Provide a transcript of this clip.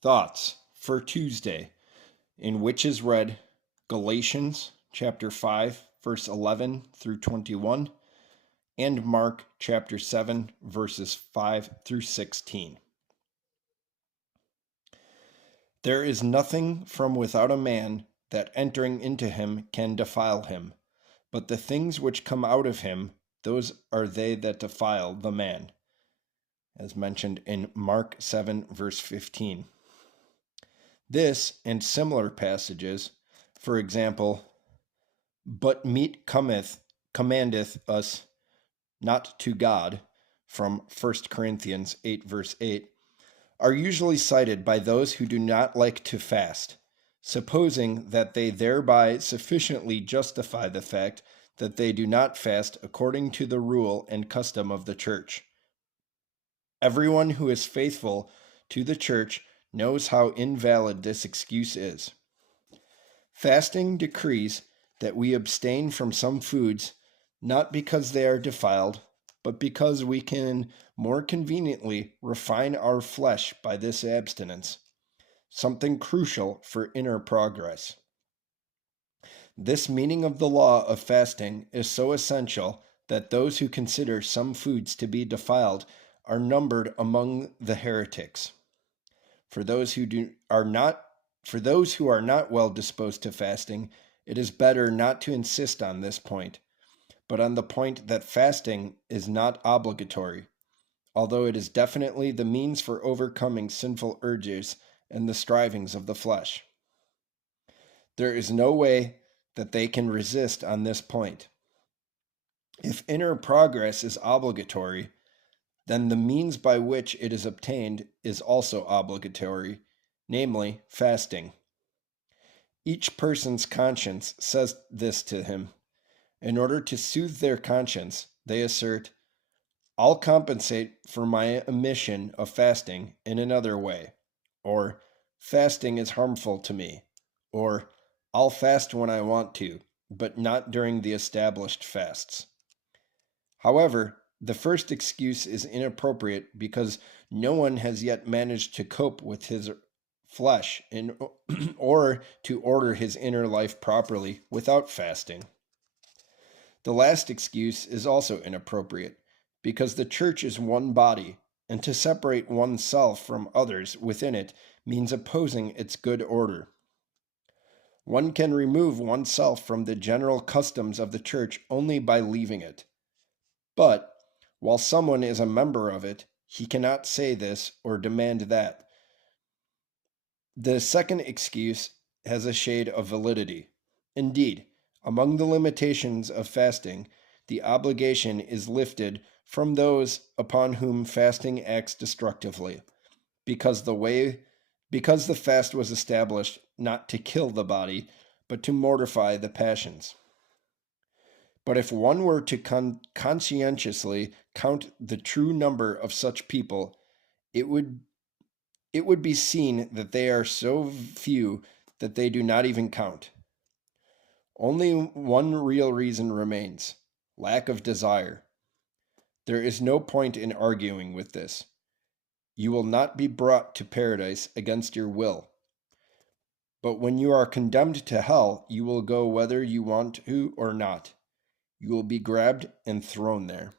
Thoughts for Tuesday, in which is read Galatians chapter 5, verse 11 through 21, and Mark chapter 7, verses 5 through 16. There is nothing from without a man that entering into him can defile him, but the things which come out of him, those are they that defile the man, as mentioned in Mark 7, verse 15. This and similar passages, for example, but meat commandeth us not to God, from 1 Corinthians 8, verse 8, are usually cited by those who do not like to fast, supposing that they thereby sufficiently justify the fact that they do not fast according to the rule and custom of the church. Everyone who is faithful to the church knows how invalid this excuse is. Fasting decrees that we abstain from some foods, not because they are defiled, but because we can more conveniently refine our flesh by this abstinence, something crucial for inner progress. This meaning of the law of fasting is so essential that those who consider some foods to be defiled are numbered among the heretics. For those who are not well disposed to fasting, it is better not to insist on this point, but on the point that fasting is not obligatory, although it is definitely the means for overcoming sinful urges and the strivings of the flesh. There is no way that they can resist on this point. If inner progress is obligatory, then the means by which it is obtained is also obligatory, namely, fasting. Each person's conscience says this to him. In order to soothe their conscience, they assert, I'll compensate for my omission of fasting in another way, or fasting is harmful to me, or I'll fast when I want to, but not during the established fasts. However, the first excuse is inappropriate because no one has yet managed to cope with his flesh or to order his inner life properly without fasting. The last excuse is also inappropriate because the church is one body, and to separate oneself from others within it means opposing its good order. One can remove oneself from the general customs of the church only by leaving it. But while someone is a member of it, he cannot say this or demand that. The second excuse has a shade of validity. Indeed, among the limitations of fasting, the obligation is lifted from those upon whom fasting acts destructively, because the fast was established not to kill the body, but to mortify the passions. But if one were to conscientiously count the true number of such people, it would be seen that they are so few that they do not even count. Only one real reason remains: lack of desire. There is no point in arguing with this. You will not be brought to paradise against your will. But when you are condemned to hell, you will go whether you want to or not. You will be grabbed and thrown there.